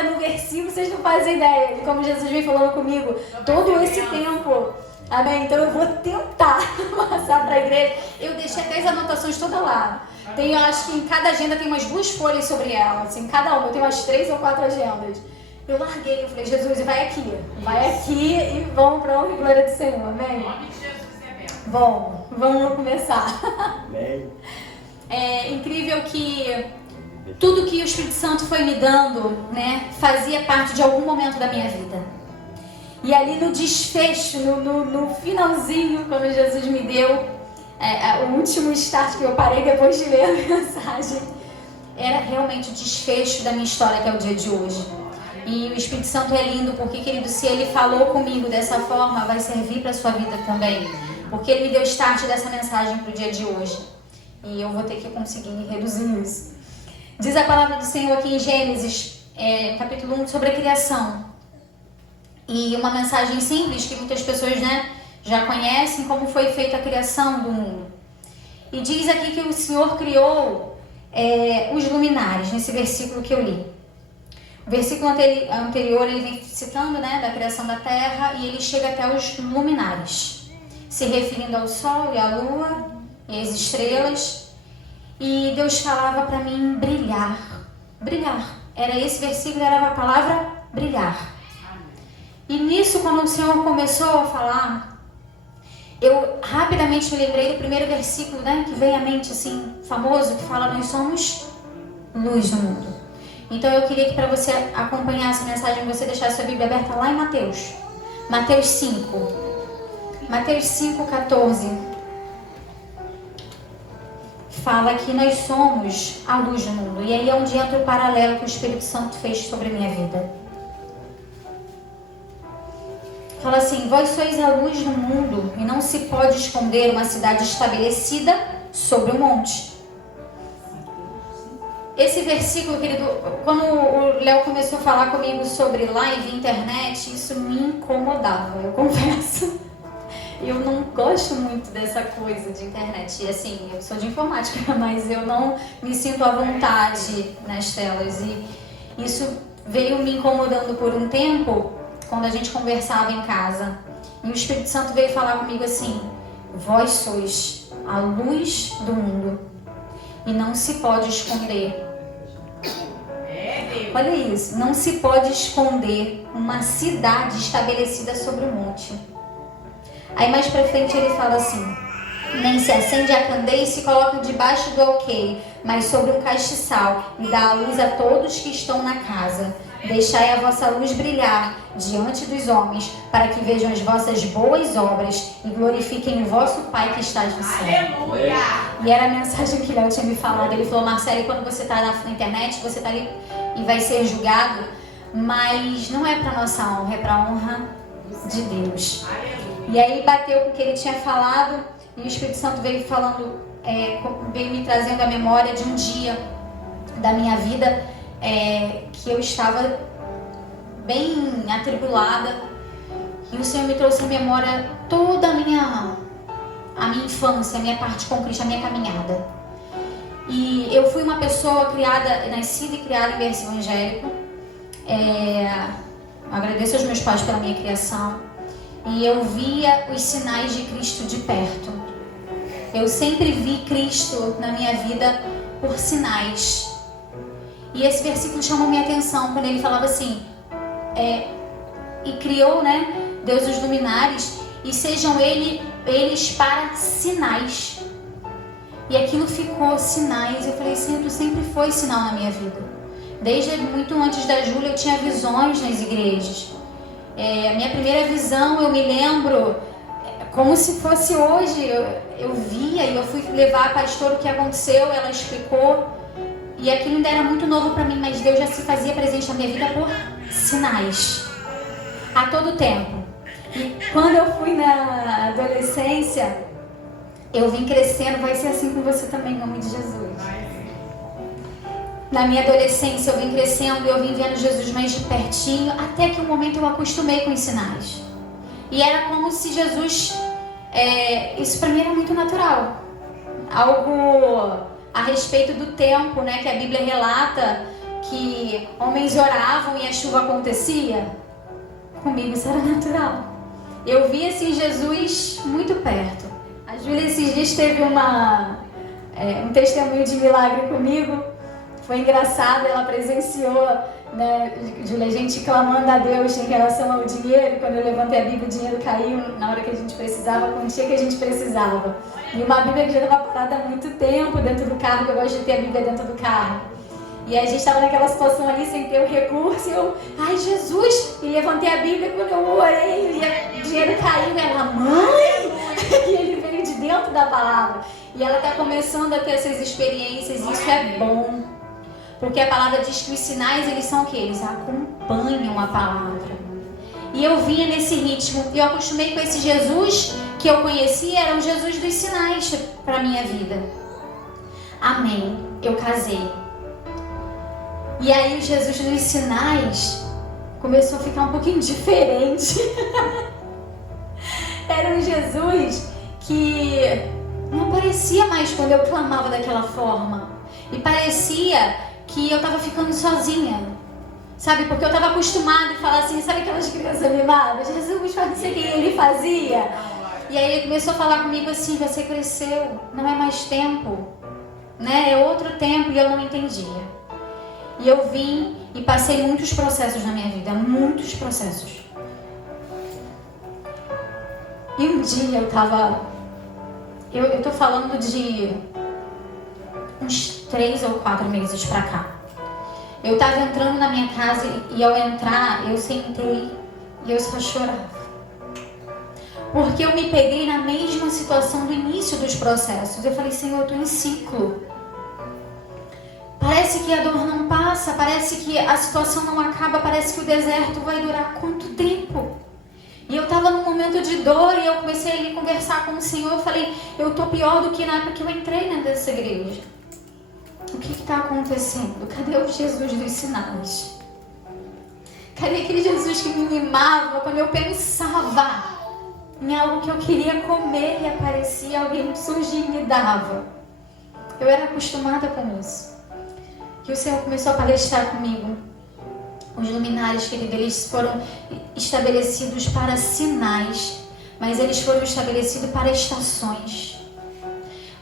no versículo, vocês não fazem ideia de como Jesus vem falando comigo todo esse tempo. Amém? Então eu vou tentar passar para a igreja. Eu deixei até as anotações todas lá. Tenho, acho que em cada agenda tem umas 2 folhas sobre elas. Assim, cada uma eu tenho umas 3 ou 4 agendas. Eu larguei, eu falei, Jesus, vai aqui e vamos para a honra e glória do Senhor. Amém? Bom, vamos começar. É incrível que tudo que o Espírito Santo foi me dando, né, fazia parte de algum momento da minha vida. E ali no desfecho, no finalzinho, quando Jesus me deu o último start que eu parei depois de ler a mensagem, era realmente o desfecho da minha história, que é o dia de hoje. E o Espírito Santo é lindo, porque, querido, se ele falou comigo dessa forma, vai servir para a sua vida também. Porque ele me deu start dessa mensagem para o dia de hoje. E eu vou ter que conseguir reduzir isso. Diz a palavra do Senhor aqui em Gênesis, capítulo 1, sobre a criação. E uma mensagem simples que muitas pessoas, né, já conhecem, como foi feita a criação do mundo. E diz aqui que o Senhor criou os luminares, nesse versículo que eu li. O versículo anterior ele vem citando, né, da criação da terra, e ele chega até os luminares, se referindo ao sol e à lua e às estrelas. E Deus falava para mim brilhar. Brilhar. Era esse versículo, era a palavra brilhar. E nisso, quando o Senhor começou a falar, eu rapidamente me lembrei do primeiro versículo, né, que vem à mente, assim, famoso, que fala: nós somos luz do mundo. Então eu queria que, para você acompanhar essa mensagem, você deixasse a Bíblia aberta lá em Mateus. Mateus 5. Mateus 5,14. Fala que nós somos a luz do mundo. E aí é onde entra o paralelo que o Espírito Santo fez sobre a minha vida. Fala assim: vós sois a luz do mundo, e não se pode esconder uma cidade estabelecida sobre um monte. Esse versículo, querido, quando o Léo começou a falar comigo sobre live, internet, isso me incomodava, eu confesso. Eu não gosto muito dessa coisa de internet. Assim, eu sou de informática, mas eu não me sinto à vontade nas telas. E isso veio me incomodando por um tempo, quando a gente conversava em casa. E o Espírito Santo veio falar comigo assim: vós sois a luz do mundo, e não se pode esconder. Olha isso, não se pode esconder uma cidade estabelecida sobre um monte. Aí mais pra frente ele fala assim: nem se acende a candeia e se coloca debaixo do alqueire, mas sobre um castiçal, e dá a luz a todos que estão na casa. Deixai a vossa luz brilhar diante dos homens, para que vejam as vossas boas obras e glorifiquem o vosso Pai que está no céu. Aleluia! E era a mensagem que Léo tinha me falado. Ele falou: Marcele, quando você está na internet, você está ali e vai ser julgado, mas não é para nossa honra, é para a honra de Deus. E aí bateu com o que ele tinha falado, e o Espírito Santo veio falando, veio me trazendo a memória de um dia da minha vida, que eu estava bem atribulada, e o Senhor me trouxe à memória toda a minha infância, a minha parte com Cristo, a minha caminhada. E eu fui uma pessoa nascida e criada em berço evangélico. Agradeço aos meus pais pela minha criação. E eu via os sinais de Cristo de perto. Eu sempre vi Cristo na minha vida por sinais. E esse versículo chamou minha atenção quando ele falava assim: e criou, né, Deus os luminares, e sejam eles para sinais. E aquilo ficou sinais. Eu falei: Senhor, tu sempre foi sinal na minha vida. Desde muito antes da Júlia eu tinha visões nas igrejas. A minha primeira visão, eu me lembro como se fosse hoje. Eu via e eu fui levar a pastora o que aconteceu, ela explicou. E aquilo ainda era muito novo para mim, mas Deus já se fazia presente na minha vida por sinais, a todo tempo. E quando eu fui na adolescência, eu vim crescendo. Vai ser assim com você também, em nome de Jesus. Na minha adolescência eu vim crescendo, eu vim vendo Jesus mais de pertinho, até que um momento eu acostumei com os sinais. E era como se Jesus, isso para mim era muito natural. Algo a respeito do tempo, né, que a Bíblia relata, que homens oravam e a chuva acontecia? Comigo isso era natural. Eu vi assim Jesus muito perto. A Júlia esses dias teve um testemunho de milagre comigo. Foi engraçado, ela presenciou, né, Júlia, a gente clamando a Deus em relação ao dinheiro. Quando eu levantei a Bíblia, o dinheiro caiu na hora que a gente precisava, com o dia que a gente precisava. E uma Bíblia que já estava parada há muito tempo dentro do carro, que eu gosto de ter a Bíblia dentro do carro. E a gente estava naquela situação ali sem ter o recurso, e eu, ai Jesus, e levantei a Bíblia, quando eu orei, e o dinheiro caiu, e ela, mãe, e ele veio de dentro da palavra. E ela está começando a ter essas experiências, e isso é bom. Porque a palavra diz que os sinais, eles são o quê? Eles acompanham a palavra. E eu vinha nesse ritmo, e eu acostumei com esse Jesus que eu conhecia, era um Jesus dos sinais para a minha vida. Amém, eu casei. E aí o Jesus dos sinais começou a ficar um pouquinho diferente. Era um Jesus que não aparecia mais quando eu clamava daquela forma. E parecia que eu estava ficando sozinha. Sabe, porque eu estava acostumada a falar assim, sabe aquelas crianças animadas? Jesus, faz isso que ele fazia. E aí ele começou a falar comigo assim, você cresceu, não é mais tempo, né? É outro tempo, e eu não entendia. E eu vim e passei muitos processos na minha vida, muitos processos. E um dia eu tava, eu tô falando de uns 3 ou 4 meses pra cá. Eu tava entrando na minha casa e ao entrar eu sentei e eu só chorava. Porque eu me peguei na mesma situação do início dos processos. Eu falei, Senhor, eu tô em ciclo. Parece que a dor não passa, parece que a situação não acaba, parece que o deserto vai durar quanto tempo? E eu estava num momento de dor e eu comecei a ir conversar com o Senhor. Eu falei, eu tô pior do que na época que eu entrei dentro dessa igreja. O que está acontecendo? Cadê o Jesus dos sinais? Cadê aquele Jesus que me mimava quando eu pensava em algo que eu queria comer e aparecia alguém surgir e me dava? Eu era acostumada com isso. Que o Senhor começou a palestrar comigo. Os luminares, querido, eles foram estabelecidos para sinais, mas eles foram estabelecidos para estações.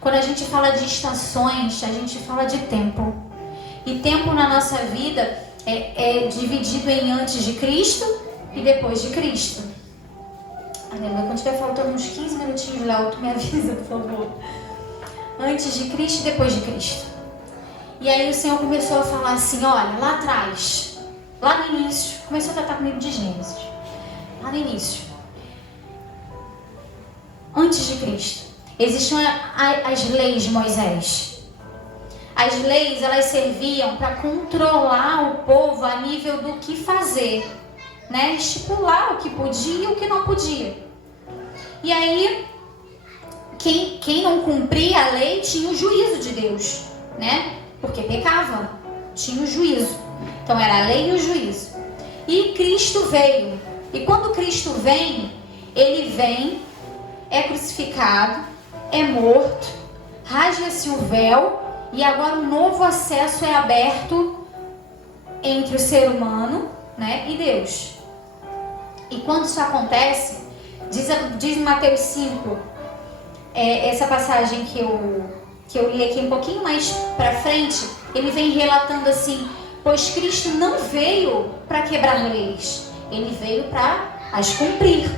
Quando a gente fala de estações, a gente fala de tempo. E tempo na nossa vida é dividido em antes de Cristo e depois de Cristo. Aleluia. Quando estiver faltando uns 15 minutinhos, Léo, tu me avisa, por favor. Antes de Cristo e depois de Cristo. E aí o Senhor começou a falar assim, olha, lá atrás, lá no início, começou a tratar comigo de Gênesis. Lá no início. Antes de Cristo. Existiam as leis de Moisés. As leis, elas serviam para controlar o povo a nível do que fazer, né? Estipular o que podia e o que não podia. E aí, quem não cumpria a lei tinha o juízo de Deus, né? Porque pecava, tinha o juízo. Então era a lei e o juízo. E Cristo veio. E quando Cristo vem, ele vem, é crucificado, é morto, rasga-se o véu e agora um novo acesso é aberto entre o ser humano, né, e Deus. E quando isso acontece, diz em Mateus 5, essa passagem que eu li aqui um pouquinho mais para frente, ele vem relatando assim, pois Cristo não veio para quebrar leis, ele veio para as cumprir.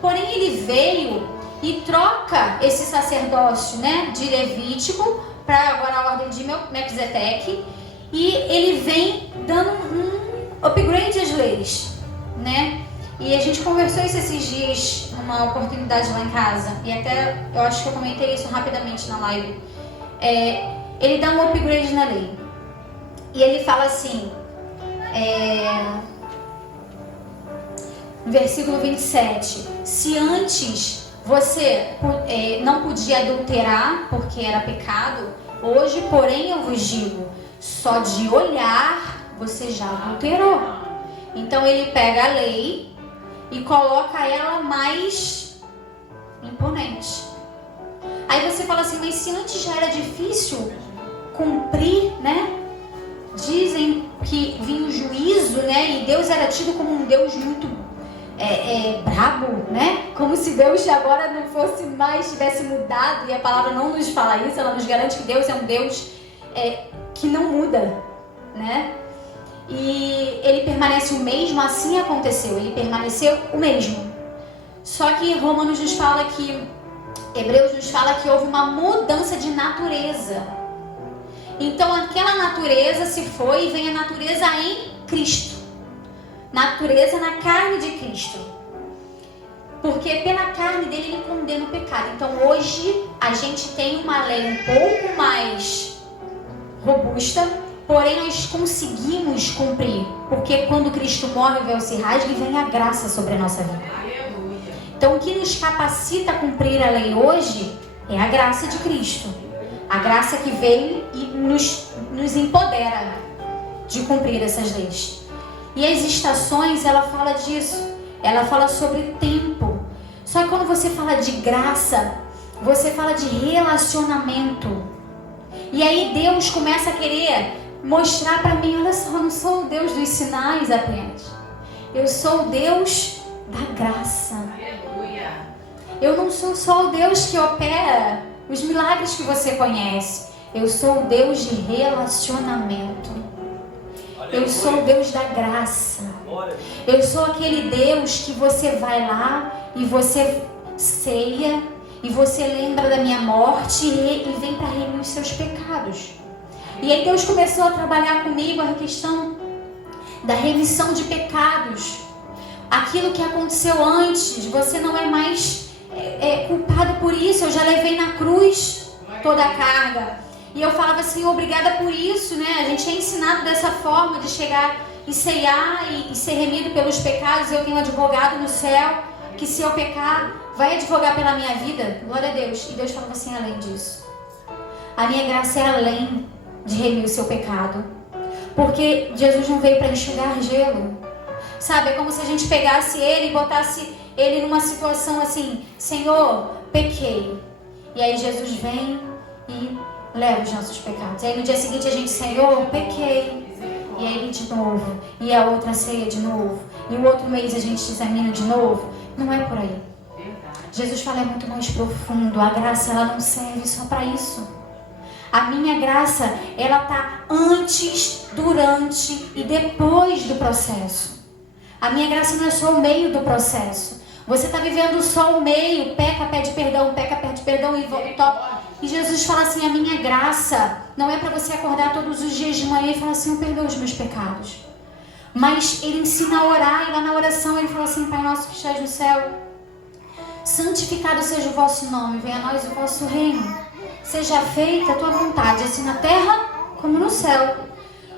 Porém, ele veio e troca esse sacerdócio, né, de Levítico para agora a ordem de Melquisedeque, e ele vem dando um upgrade às leis, né? E a gente conversou isso esses dias numa oportunidade lá em casa, e até eu acho que eu comentei isso rapidamente na live. Ele dá um upgrade na lei. E ele fala assim, no versículo 27, se antes você não podia adulterar porque era pecado, hoje, porém, eu vos digo, só de olhar você já adulterou. Então ele pega a lei e coloca ela mais imponente. Aí você fala assim, mas se antes já era difícil cumprir, né? dizem que vinha o juízo, né? E Deus era tido como um Deus muito brabo, né? Como se Deus agora não fosse mais, tivesse mudado. E a palavra não nos fala isso, ela nos garante que Deus é um Deus que não muda, né? E ele permanece o mesmo, assim aconteceu, ele permaneceu o mesmo. Só que Romanos nos fala que, Hebreus nos fala que houve uma mudança de natureza. Então aquela natureza se foi e vem a natureza em Cristo. Natureza na carne de Cristo. Porque pela carne dele ele condena o pecado. Então hoje a gente tem uma lei um pouco mais robusta, porém nós conseguimos cumprir. Porque quando Cristo morre, o véu se rasga e vem a graça sobre a nossa vida. Então o que nos capacita a cumprir a lei hoje é a graça de Cristo. A graça que vem e nos empodera de cumprir essas leis. E as estações, ela fala disso. Ela fala sobre tempo. Só que quando você fala de graça, você fala de relacionamento. E aí Deus começa a querer mostrar para mim, olha só, eu não sou o Deus dos sinais apenas. Eu sou o Deus da graça. Eu não sou só o Deus que opera os milagres que você conhece. Eu sou o Deus de relacionamento. Eu sou o Deus da graça. Eu sou aquele Deus que você vai lá e você ceia e você lembra da minha morte e vem para remir os seus pecados. E aí Deus começou a trabalhar comigo a questão da remissão de pecados. Aquilo que aconteceu antes, você não é mais culpado por isso. Eu já levei na cruz toda a carga. E eu falava, Senhor, obrigada por isso, né? A gente é ensinado dessa forma de chegar e ceiar e ser remido pelos pecados. Eu tenho um advogado no céu que, se eu pecar, vai advogar pela minha vida. Glória a Deus. E Deus falava assim, além disso, a minha graça é além de remir o seu pecado. Porque Jesus não veio para enxugar gelo. Sabe, é como se a gente pegasse ele e botasse ele numa situação assim, Senhor, pequei. E aí Jesus vem e leva os nossos pecados. E aí no dia seguinte a gente, Senhor, pequei. E aí de novo. E a outra ceia de novo. E o outro mês a gente examina de novo. Não é por aí. Jesus fala, é muito mais profundo. A graça, ela não serve só para isso. A minha graça, ela está antes, durante e depois do processo. A minha graça não é só o meio do processo. Você está vivendo só o meio, peca, pede perdão e volta. E Jesus fala assim, a minha graça não é para você acordar todos os dias de manhã e falar assim, eu perdoo os meus pecados. Mas ele ensina a orar, e lá na oração ele fala assim, Pai nosso que estás no céu, santificado seja o vosso nome, venha a nós o vosso reino. Seja feita a tua vontade, assim na terra como no céu.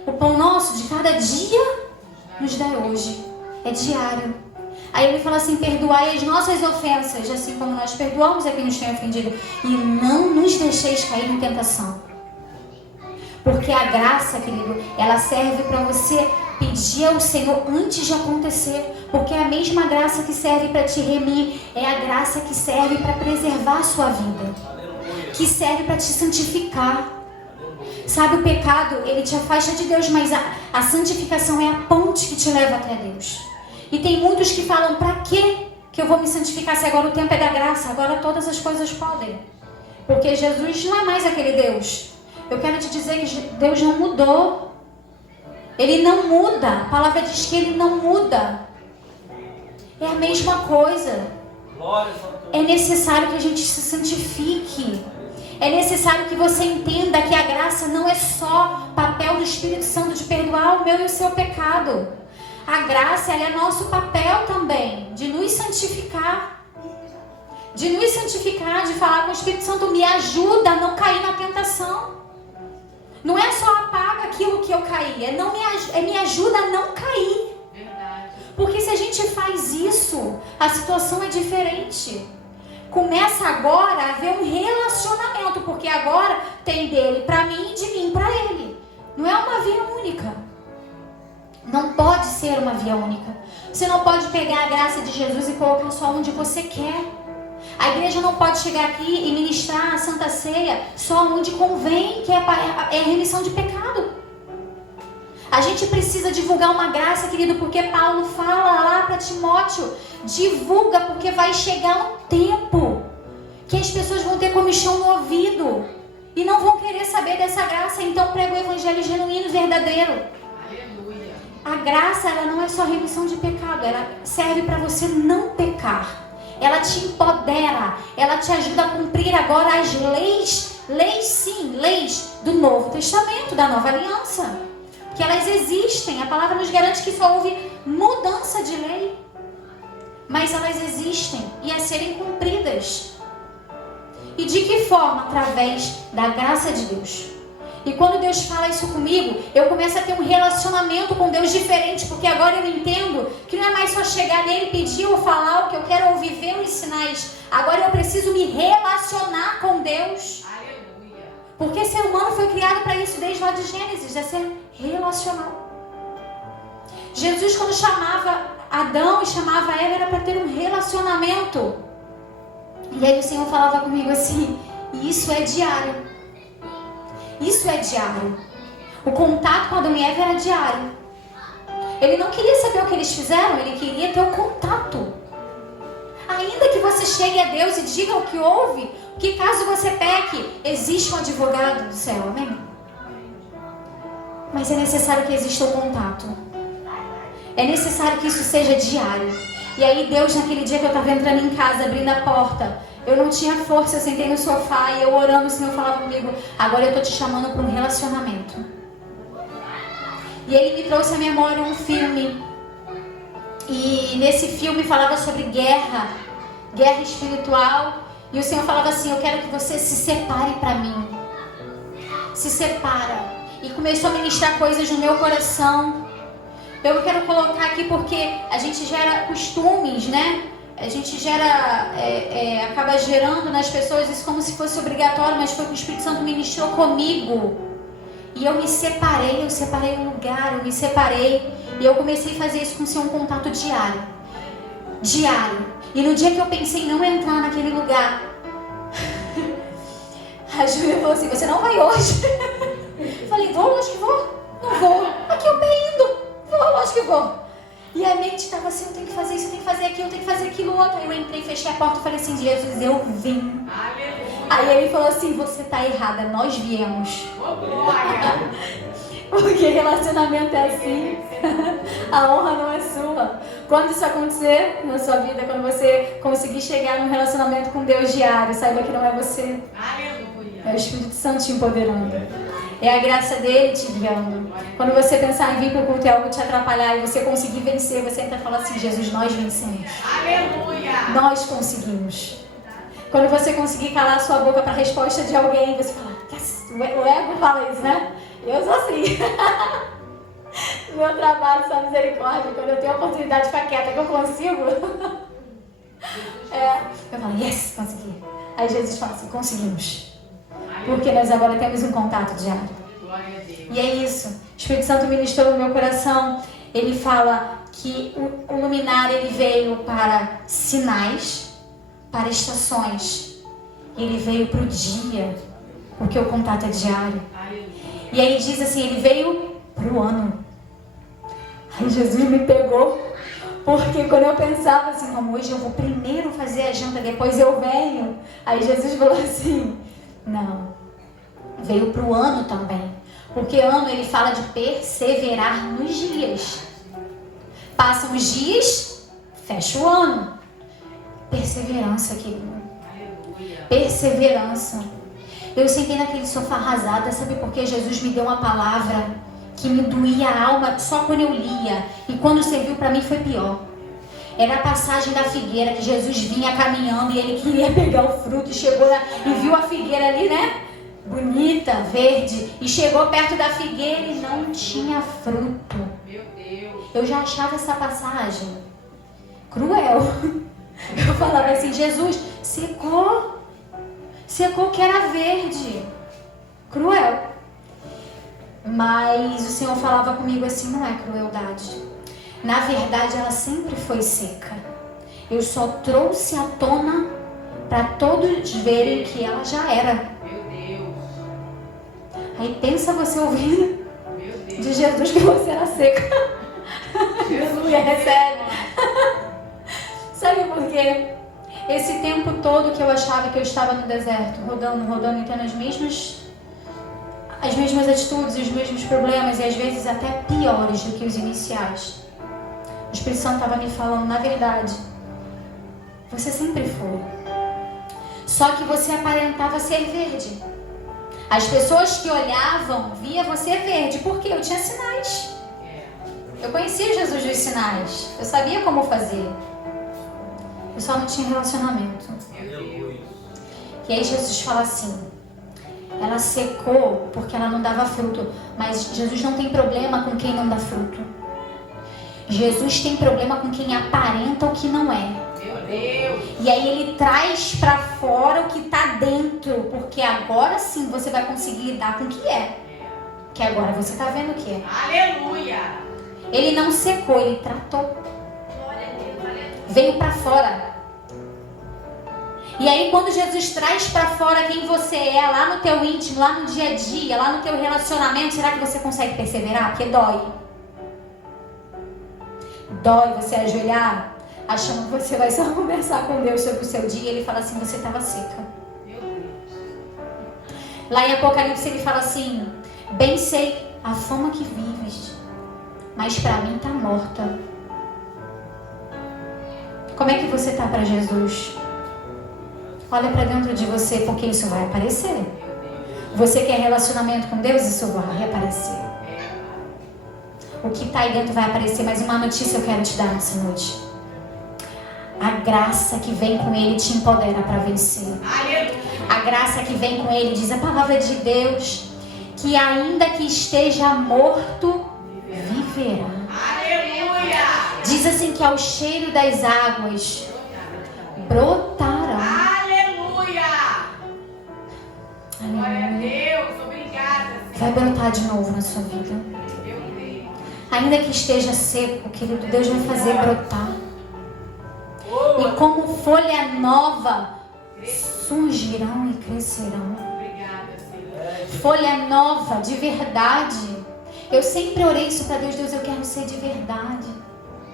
O pão nosso de cada dia nos dá hoje. É diário. Aí ele fala assim, perdoai as nossas ofensas, assim como nós perdoamos a quem nos tem ofendido. E não nos deixeis cair em tentação. Porque a graça, querido, ela serve para você pedir ao Senhor antes de acontecer. Porque é a mesma graça que serve para te remir, é a graça que serve para preservar a sua vida. Que serve para te santificar. Sabe, o pecado, ele te afasta de Deus, mas a santificação é a ponte que te leva até Deus. E tem muitos que falam, para quê que eu vou me santificar se agora o tempo é da graça? Agora todas as coisas podem. Porque Jesus não é mais aquele Deus. Eu quero te dizer que Deus não mudou. Ele não muda. A palavra diz que ele não muda. É a mesma coisa. É necessário que a gente se santifique. É necessário que você entenda que a graça não é só papel do Espírito Santo de perdoar o meu e o seu pecado. A graça, ela é nosso papel também, de nos santificar. De nos santificar, de falar com o Espírito Santo, me ajuda a não cair na tentação. Não é só apaga aquilo que eu caí, me ajuda a não cair. Porque se a gente faz isso, a situação é diferente. Começa agora a haver um relacionamento, porque agora tem dele para mim e de mim para ele. Não é uma via única. Não pode ser uma via única. Você não pode pegar a graça de Jesus e colocar só onde você quer. A igreja não pode chegar aqui e ministrar a Santa Ceia só onde convém, que é a remissão de pecado. A gente precisa divulgar uma graça, querido, porque Paulo fala lá para Timóteo, divulga, porque vai chegar um tempo que as pessoas vão ter comichão no ouvido e não vão querer saber dessa graça. Então prega o evangelho genuíno e verdadeiro. Aleluia. A graça, ela não é só remissão de pecado, ela serve para você não pecar. Ela te empodera, ela te ajuda a cumprir agora as leis do Novo Testamento, da Nova Aliança. Que elas existem, a palavra nos garante que só houve mudança de lei. Mas elas existem e a serem cumpridas. E de que forma? Através da graça de Deus. E quando Deus fala isso comigo, eu começo a ter um relacionamento com Deus diferente, porque agora eu entendo que não é mais só chegar nele, pedir ou falar o que eu quero ou viver os sinais. Agora eu preciso me relacionar com Deus. Aleluia. Porque ser humano foi criado para isso desde lá de Gênesis, é ser relacional. Jesus, quando chamava Adão e chamava Eva, era para ter um relacionamento. E aí o Senhor falava comigo assim, e isso é diário. Isso é diário. O contato com Adão e Eva era diário. Ele não queria saber o que eles fizeram, ele queria ter o contato. Ainda que você chegue a Deus e diga o que houve, que caso você peque, existe um advogado do céu, amém? Mas é necessário que exista o contato. É necessário que isso seja diário. E aí Deus, naquele dia que eu estava entrando em casa, abrindo a porta, eu não tinha força, eu sentei no sofá e eu orando, o Senhor falava comigo, agora eu estou te chamando para um relacionamento. E Ele me trouxe à memória um filme. E nesse filme falava sobre guerra espiritual. E o Senhor falava assim, eu quero que você se separe para mim. Se separa. E começou a ministrar coisas no meu coração. Eu quero colocar aqui porque a gente gera costumes, né? A gente acaba gerando nas pessoas isso como se fosse obrigatório, mas foi o que o Espírito Santo ministrou comigo. E eu separei um lugar, eu me separei. E eu comecei a fazer isso com o Senhor, um contato diário. Diário. E no dia que eu pensei em não entrar naquele lugar, a Júlia falou assim, você não vai hoje? Eu falei, vou, lógico que vou. Não vou. Aqui eu bem indo. Vou, lógico que vou. E a mente estava assim, eu tenho que fazer isso, eu tenho que fazer aquilo, eu tenho que fazer aquilo outro. Aí eu entrei, fechei a porta e falei assim, Jesus, eu vim. Aleluia. Aí ele falou assim, você está errada, nós viemos. Oh, glória. Porque relacionamento é assim. A honra não é sua. Quando isso acontecer na sua vida, quando você conseguir chegar num relacionamento com Deus diário, saiba que não é você. Aleluia. É o Espírito Santo te empoderando. É a graça dele te guiando. Quando você pensar em vir para o culto e algo te atrapalhar e você conseguir vencer, você entra e fala assim, Jesus, nós vencemos. Aleluia. Nós conseguimos. Quando você conseguir calar a sua boca para a resposta de alguém, você fala, yes! O ego fala isso, né? Eu sou assim. No meu trabalho, só misericórdia. Quando eu tenho a oportunidade de ficar quieta, que eu consigo. Eu falo, yes, consegui. Aí Jesus fala assim, conseguimos. Porque nós agora temos um contato diário. Glória a Deus. E é isso. O Espírito Santo ministrou no meu coração. Ele fala que o luminar ele veio para sinais, para estações. Ele veio para o dia, porque o contato é diário. E aí diz assim, ele veio para o ano. Aí Jesus me pegou. Porque quando eu pensava assim, como hoje eu vou primeiro fazer a janta, depois eu venho. Aí Jesus falou assim, não, veio para o ano também. Porque ano ele fala de perseverar nos dias. Passam os dias, fecha o ano. Perseverança, querido. Perseverança. Eu sentei naquele sofá arrasada, sabe por quê? Jesus me deu uma palavra que me doía a alma só quando eu lia. E quando serviu para mim foi pior. Era a passagem da figueira, que Jesus vinha caminhando e ele queria pegar o fruto. E chegou lá e viu a figueira ali, né? Bonita, verde. E chegou perto da figueira e não tinha fruto. Meu Deus. Eu já achava essa passagem cruel. Eu falava assim, Jesus, secou. Secou que era verde. Cruel. Mas o Senhor falava comigo assim, não é crueldade. Na verdade, ela sempre foi seca. Eu só trouxe à tona para todos verem que ela já era. Meu Deus. Aí pensa você ouvindo Meu Deus. de Jesus que você era seca. Aleluia, recebe. Sabe por quê? Esse tempo todo que eu achava que eu estava no deserto, rodando, e tendo as mesmas atitudes e os mesmos problemas, e às vezes até piores do que os iniciais. O Espírito Santo estava me falando, na verdade, você sempre foi. Só que você aparentava ser verde. As pessoas que olhavam, via você verde. Por quê? Eu tinha sinais. Eu conhecia Jesus dos sinais. Eu sabia como fazer. Eu só não tinha relacionamento. E aí Jesus fala assim, ela secou porque ela não dava fruto. Mas Jesus não tem problema com quem não dá fruto. Jesus tem problema com quem aparenta o que não é. Meu Deus. E aí ele traz pra fora o que tá dentro. Porque agora sim você vai conseguir lidar com o que é. Que agora você tá vendo o que é. Aleluia. Ele não secou, ele tratou. Veio pra fora. E aí quando Jesus traz pra fora quem você é, lá no teu íntimo, lá no dia a dia, lá no teu relacionamento, será que você consegue perseverar? Porque dói. Dói você ajoelhar, achando que você vai só conversar com Deus sobre o seu dia, e ele fala assim, você estava seca. Meu Deus. Lá em Apocalipse ele fala assim, bem sei a fama que vives, mas pra mim tá morta. Como é que você tá para Jesus? Olha para dentro de você, porque isso vai aparecer. Você quer relacionamento com Deus? Isso vai aparecer. O que está aí dentro vai aparecer. Mas uma notícia eu quero te dar nessa noite. A graça que vem com Ele te empodera para vencer. A graça que vem com Ele, diz a palavra de Deus, que ainda que esteja morto, viverá. Aleluia. Diz assim que ao cheiro das águas brotarão. Aleluia. Glória a Deus. Obrigada, Senhor. Vai brotar de novo na sua vida. Meu Deus. Ainda que esteja seco, querido, Deus vai fazer brotar. E como folha nova, surgirão e crescerão. Obrigada, Senhor. Folha nova, de verdade. Eu sempre orei isso para Deus. Deus, eu quero ser de verdade.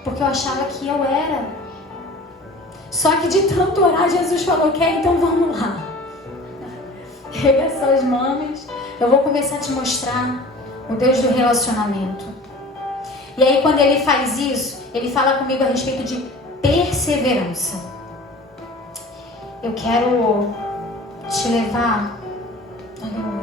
Porque eu achava que eu era. Só que de tanto orar, Jesus falou, quer? Então vamos lá. Pega suas mãos. Eu vou começar a te mostrar o Deus do relacionamento. E aí quando Ele faz isso, Ele fala comigo a respeito de perseverança. Eu quero te levar. Aleluia.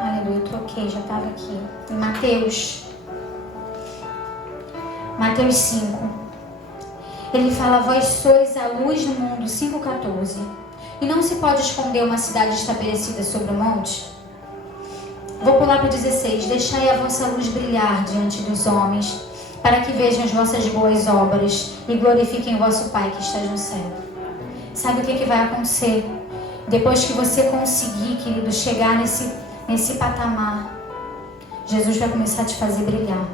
Aleluia, eu troquei, já estava aqui. Em Mateus 5. Ele fala, vós sois a luz do mundo, 5,14. E não se pode esconder uma cidade estabelecida sobre o monte. Vou pular para o 16. Deixai a vossa luz brilhar diante dos homens, para que vejam as vossas boas obras e glorifiquem o vosso Pai que está no céu. Sabe o que vai acontecer? Depois que você conseguir, querido, chegar nesse patamar, Jesus vai começar a te fazer brilhar.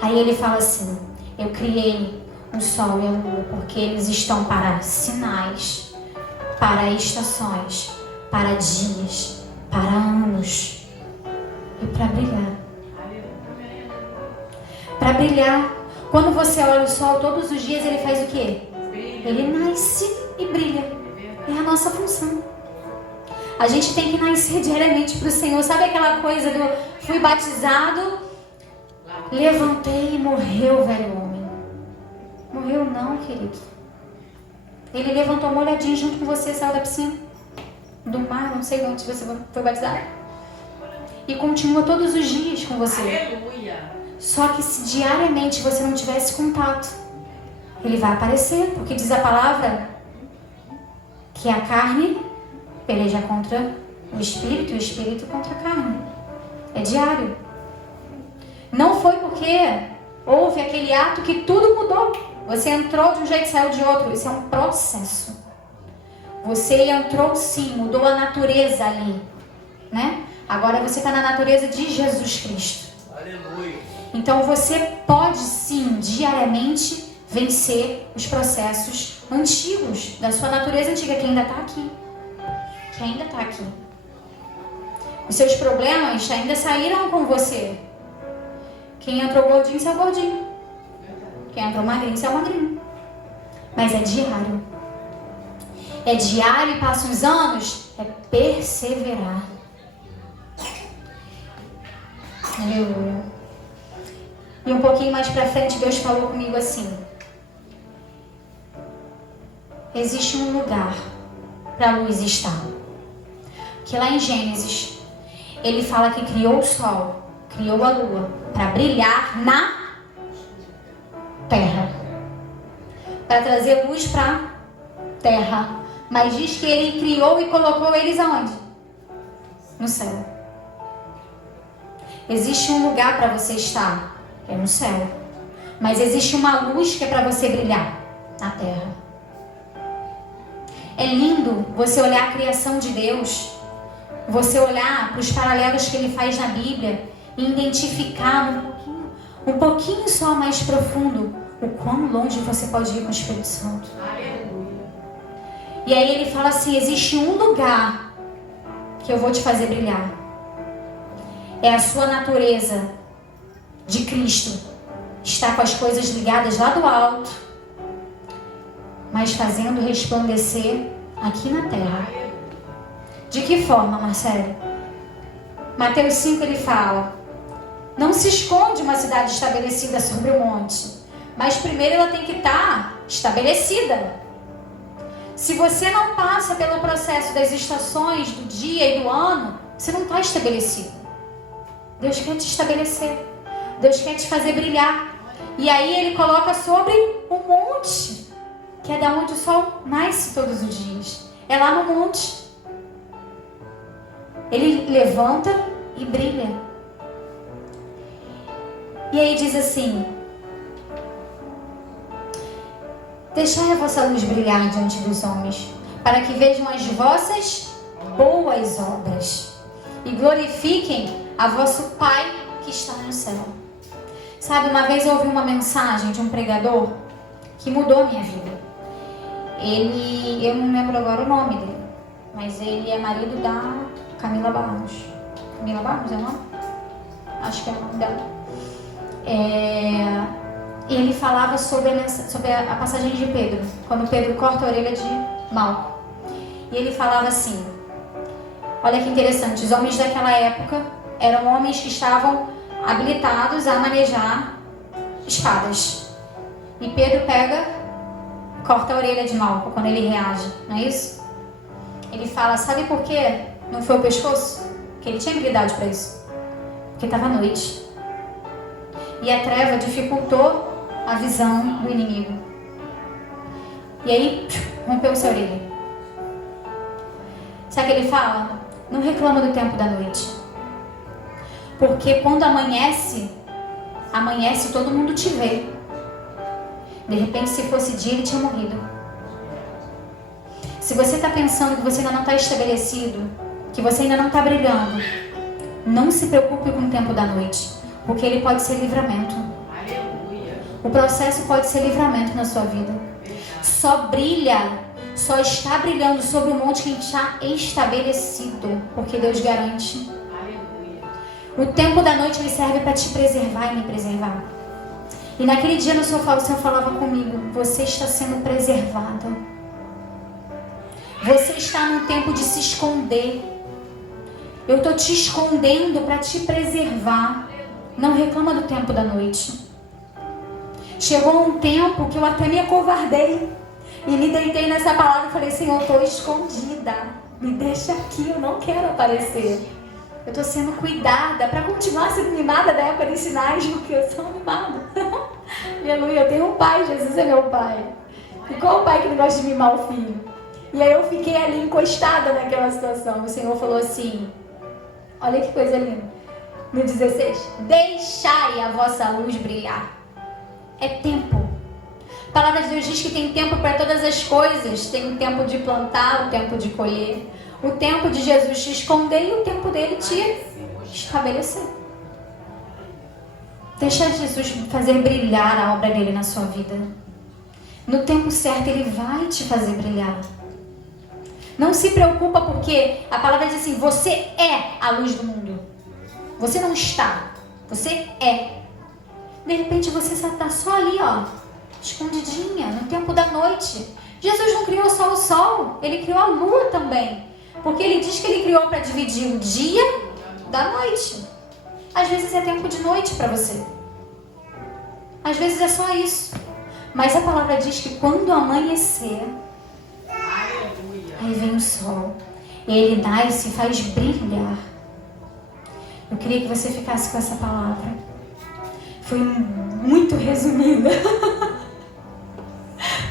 Aí ele fala assim, eu criei o sol e a lua, porque eles estão para sinais, para estações, para dias, para anos e para brilhar. Para brilhar. Quando você olha o sol todos os dias, ele faz o quê? Ele nasce e brilha. É a nossa função. A gente tem que nascer diariamente para o Senhor. Sabe aquela coisa do fui batizado, levantei e morreu o velho homem? Morreu não, querido. Ele levantou molhadinho junto com você, saiu da piscina, do mar, não sei de onde você foi batizado. E continua todos os dias com você. Aleluia. Só que se diariamente você não tivesse contato, ele vai aparecer, porque diz a palavra que a carne peleja contra o espírito contra a carne. É diário. Não foi porque houve aquele ato que tudo mudou. Você entrou de um jeito e saiu de outro. Isso é um processo. Você entrou sim, mudou a natureza ali, né? Agora você está na natureza de Jesus Cristo. Aleluia. Então você pode sim, diariamente, vencer os processos antigos da sua natureza antiga, que ainda está aqui. que ainda está aqui. Os seus problemas ainda saíram com você. Quem entrou gordinho, saiu gordinho. Quem entrou magrinho, saiu magrinho. Mas é diário. É diário e passa uns anos. É perseverar. Aleluia. E um pouquinho mais pra frente, Deus falou comigo assim: existe um lugar para a luz estar. Que lá em Gênesis, ele fala que criou o sol, criou a lua, para brilhar na terra. Para trazer luz para terra. Mas diz que ele criou e colocou eles aonde? No céu. Existe um lugar para você estar, que é no céu. Mas existe uma luz que é para você brilhar na terra. É lindo você olhar a criação de Deus, você olhar para os paralelos que ele faz na Bíblia e identificar um pouquinho só mais profundo o quão longe você pode ir com o Espírito Santo. E aí ele fala assim: existe um lugar que eu vou te fazer brilhar. É a sua natureza de Cristo. Está com as coisas ligadas lá do alto, mas fazendo resplandecer aqui na terra. De que forma, Marcelo? Mateus 5 ele fala: não se esconde uma cidade estabelecida sobre o monte, mas primeiro ela tem que estar estabelecida. Se você não passa pelo processo das estações, do dia e do ano, você não está estabelecido. Deus quer te estabelecer. Deus quer te fazer brilhar. E aí ele coloca sobre um monte, que é da onde o sol nasce todos os dias. É lá no monte. Ele levanta e brilha. E aí diz assim: deixai a vossa luz brilhar diante dos homens, para que vejam as vossas boas obras e glorifiquem a vosso Pai que está no céu. Sabe, uma vez eu ouvi uma mensagem de um pregador que mudou a minha vida. Eu não lembro agora o nome dele, mas ele é marido da Camila Barros. Camila Barros é o nome? Acho que é o nome dela. Ele falava sobre a passagem de Pedro, quando Pedro corta a orelha de Malco. E ele falava assim: olha que interessante, os homens daquela época eram homens que estavam habilitados a manejar espadas. E Pedro corta a orelha de Malco quando ele reage, não é isso? Ele fala: sabe por quê? Não foi o pescoço? Porque ele tinha habilidade para isso. Porque estava à noite. E a treva dificultou a visão do inimigo. E aí, rompeu sua orelha. Sabe o que ele fala? Não reclama do tempo da noite. Porque quando amanhece todo mundo te vê. De repente, se fosse dia, ele tinha morrido. Se você está pensando que você ainda não está estabelecido, que você ainda não está brilhando, não se preocupe com o tempo da noite, porque ele pode ser livramento. O processo pode ser livramento na sua vida. Só está brilhando sobre o monte quem está estabelecido, porque Deus garante. O tempo da noite ele serve para te preservar e me preservar. E naquele dia o Senhor falava comigo: você está sendo preservada. Você está num tempo de se esconder. Eu estou te escondendo para te preservar. Não reclama do tempo da noite. Chegou um tempo que eu até me acovardei e me deitei nessa palavra e falei: Senhor, eu estou escondida, me deixa aqui, eu não quero aparecer. Eu estou sendo cuidada para continuar sendo mimada da época dos sinais, porque eu sou mimada. Aleluia, eu tenho um pai, Jesus é meu pai. E qual o pai que não gosta de mimar o filho? E aí eu fiquei ali encostada naquela situação. O Senhor falou assim, olha que coisa linda, no 16: deixai a vossa luz brilhar. É tempo. A palavra de Deus diz que tem tempo para todas as coisas. Tem o tempo de plantar, o tempo de colher, o tempo de Jesus te esconder e o tempo dele te estabelecer. Deixa Jesus fazer brilhar a obra dele na sua vida. No tempo certo ele vai te fazer brilhar. Não se preocupa porque a palavra diz assim, você é a luz do mundo. Você não está, você é. De repente você está só ali, ó, escondidinha, no tempo da noite. Jesus não criou só o sol, ele criou a lua também. Porque ele diz que ele criou para dividir o dia da noite. Às vezes é tempo de noite para você. Às vezes é só isso. Mas a palavra diz que quando amanhecer, aí vem o sol. Ele nasce e faz brilhar. Eu queria que você ficasse com essa palavra. Foi muito resumida.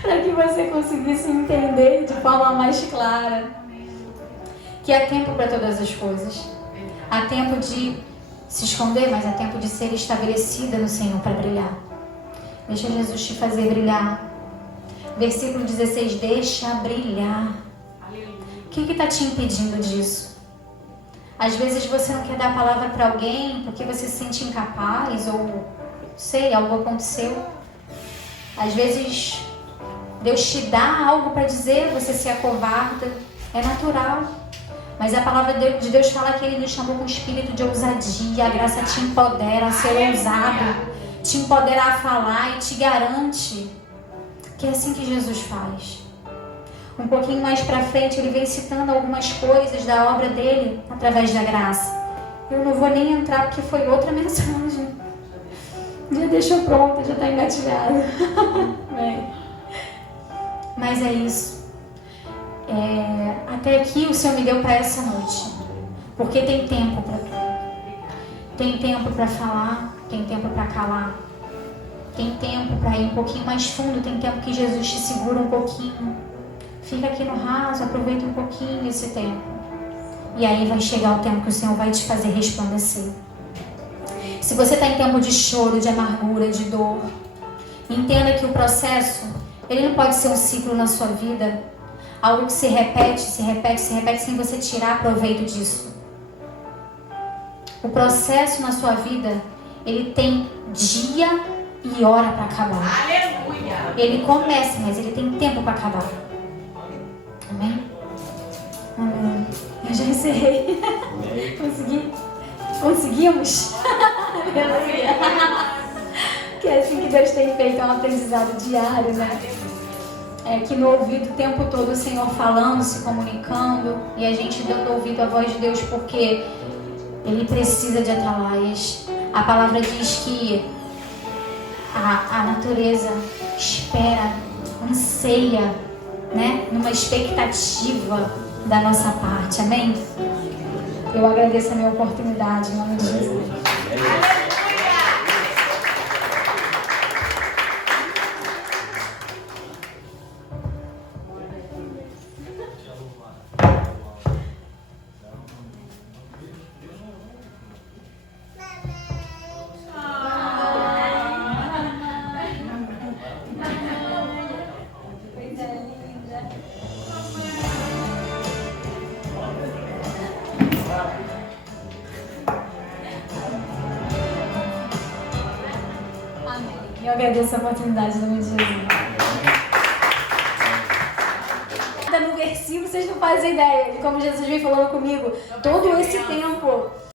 Para que você conseguisse entender de forma mais clara. Que há tempo para todas as coisas. Há tempo de se esconder, mas há tempo de ser estabelecida no Senhor para brilhar. Deixa Jesus te fazer brilhar. Versículo 16, deixa brilhar. O que está te impedindo disso? Às vezes você não quer dar a palavra para alguém porque você se sente incapaz ou, sei, algo aconteceu. Às vezes Deus te dá algo para dizer, você se acovarda. É natural. Mas a palavra de Deus fala que Ele nos chamou com espírito de ousadia. A graça te empodera a ser ousado, te empodera a falar e te garante que é assim que Jesus faz. Um pouquinho mais para frente, ele vem citando algumas coisas da obra dele através da graça. Eu não vou nem entrar porque foi outra mensagem. Já deixou pronta, já está engatilhada. Mas é isso. Até aqui o Senhor me deu para essa noite. Porque tem tempo para tudo. Tem tempo para falar, tem tempo para calar. Tem tempo para ir um pouquinho mais fundo, tem tempo que Jesus te segura um pouquinho. Fica aqui no raso, aproveita um pouquinho esse tempo. E aí vai chegar o tempo que o Senhor vai te fazer resplandecer. Se você está em tempo de choro, de amargura, de dor, entenda que o processo, ele não pode ser um ciclo na sua vida. Algo que se repete, se repete, se repete, sem você tirar proveito disso. O processo na sua vida, ele tem dia e hora para acabar. Aleluia! Ele começa, mas ele tem tempo para acabar. Amém? Amém. Eu já encerrei. Conseguimos? Aleluia. Que é assim que Deus tem feito, é um aprendizado diário, né? Que no ouvido o tempo todo o Senhor falando, se comunicando, e a gente dando ouvido à voz de Deus porque Ele precisa de atalaias. A palavra diz que a natureza espera, anseia, né? Numa expectativa da nossa parte, amém? Eu agradeço a minha oportunidade, em nome de Jesus. Eu agradeço a oportunidade, em nome de Jesus. No versículo, vocês não fazem ideia de como Jesus vem falando comigo todo esse tempo.